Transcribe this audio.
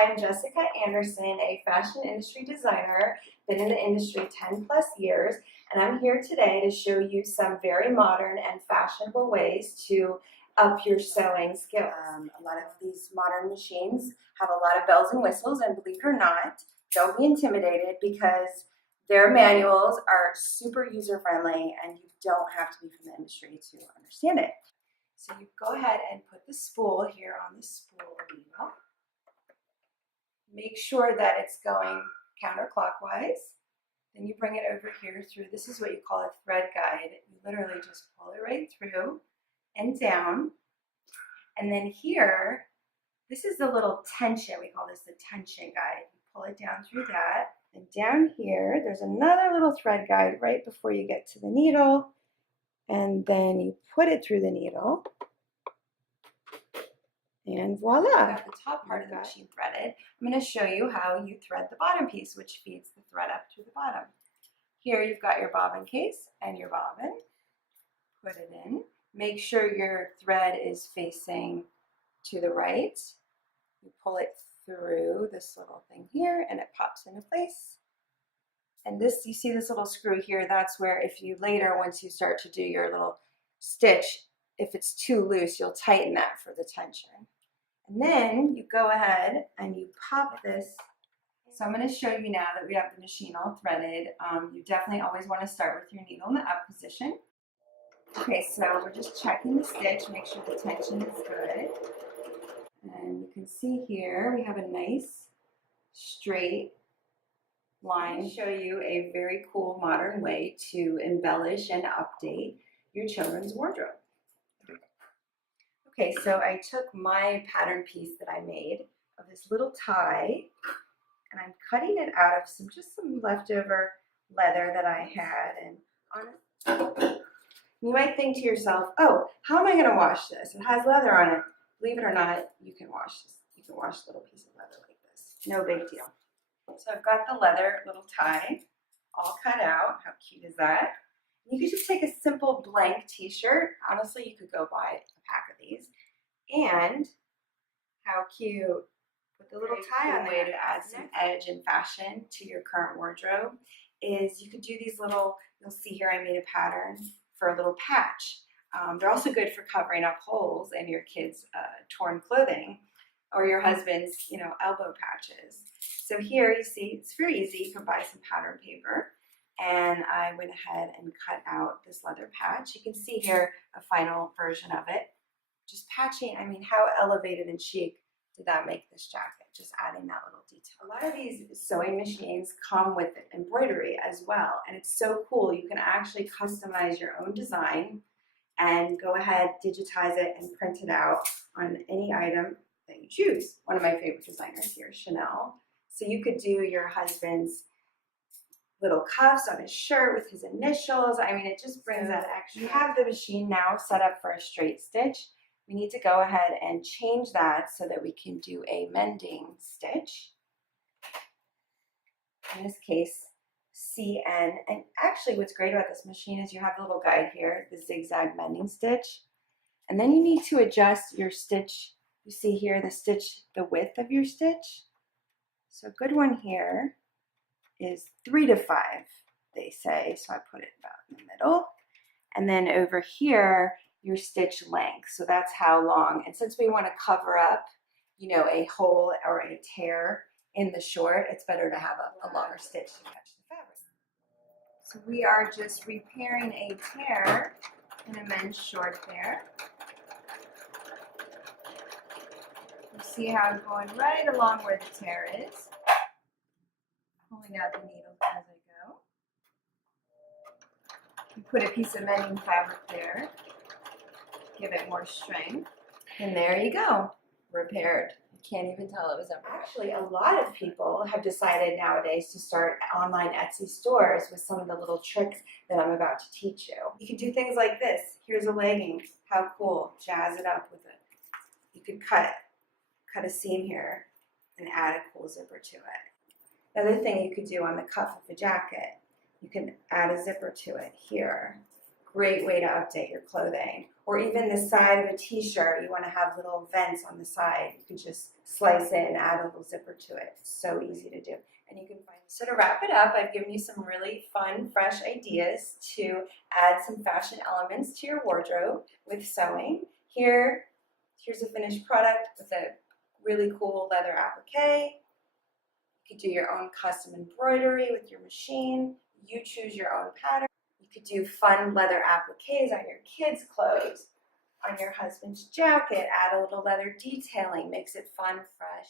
Hi, I'm Jessica Anderson, a fashion industry designer, been in the industry 10 plus years, and I'm here today to show you some very modern and fashionable ways to up your sewing skills. A lot of these modern machines have a lot of bells and whistles, and believe it or not, don't be intimidated because their manuals are super user-friendly and you don't have to be from the industry to understand it. So you go ahead and put the spool here on the spool wheel. Make sure that it's going counterclockwise. Then you bring it over here through, this is what you call a thread guide. You literally just pull it right through and down. And then here, this is the little tension, we call this the tension guide. You pull it down through that. And down here, there's another little thread guide right before you get to the needle. And then you put it through the needle. And voila! Got the top part of the machine threaded. I'm going to show you how you thread the bottom piece, which feeds the thread up through the bottom. Here you've got your bobbin case and your bobbin. Put it in. Make sure your thread is facing to the right. You pull it through this little thing here and it pops into place. And this, you see this little screw here, that's where if you later, once you start to do your little stitch, if it's too loose, you'll tighten that for the tension. And then you go ahead and you pop this. So I'm going to show you now that we have the machine all threaded. You definitely always want to start with your needle in the up position. Okay, so we're just checking the stitch, make sure the tension is good. And you can see here we have a nice straight line. Show you a very cool modern way to embellish and update your children's wardrobe. Okay, so I took my pattern piece that I made of this little tie and I'm cutting it out of some leftover leather that I had. And you might think to yourself, oh, how am I going to wash this? It has leather on it. Believe it or not, you can wash this. You can wash a little piece of leather like this. No big deal. So I've got the leather little tie all cut out. How cute is that? You could just take a simple blank t-shirt. Honestly, you could go buy a pack of these. And how cute. Put the little tie on there. Way to add some edge and fashion to your current wardrobe is you could do these little, you'll see here I made a pattern for a little patch. They're also good for covering up holes in your kids' torn clothing or your husband's, elbow patches. So here you see it's very easy. You can buy some pattern paper. And I went ahead and cut out this leather patch. You can see here a final version of it. Just patching, I mean, how elevated and chic did that make this jacket? Just adding that little detail. A lot of these sewing machines come with embroidery as well. And it's so cool. You can actually customize your own design and go ahead, digitize it, and print it out on any item that you choose. One of my favorite designers here is Chanel. So you could do your husband's little cuffs on his shirt with his initials. I mean, it just brings that extra. You have the machine now set up for a straight stitch. We need to go ahead and change that so that we can do a mending stitch. In this case, CN. And actually what's great about this machine is you have the little guide here, the zigzag mending stitch. And then you need to adjust your stitch. You see here the width of your stitch. So a good one here is 3 to 5, they say. So I put it about in the middle. And then over here, your stitch length. So that's how long. And since we want to cover up, a hole or a tear in the short, it's better to have a longer stitch to catch the fabric. So we are just repairing a tear in a men's short there. You see how I'm going right along where the tear is. Pulling out the needle as I go. You put a piece of mending fabric there. Give it more strength. And there you go. Repaired. You can't even tell it was ever. Actually, a lot of people have decided nowadays to start online Etsy stores with some of the little tricks that I'm about to teach you. You can do things like this. Here's a legging. How cool. Jazz it up with it. You could cut a seam here and add a cool zipper to it. Another thing you could do on the cuff of the jacket, you can add a zipper to it here. great way to update your clothing. Or even the side of a t-shirt, you want to have little vents on the side. You can just slice it and add a little zipper to it. It's so easy to do. And you can find. So to wrap it up, I've given you some really fun, fresh ideas to add some fashion elements to your wardrobe with sewing. Here's a finished product with a really cool leather applique. You could do your own custom embroidery with your machine. You choose your own pattern. You could do fun leather appliques on your kids' clothes, on your husband's jacket, add a little leather detailing, makes it fun, fresh.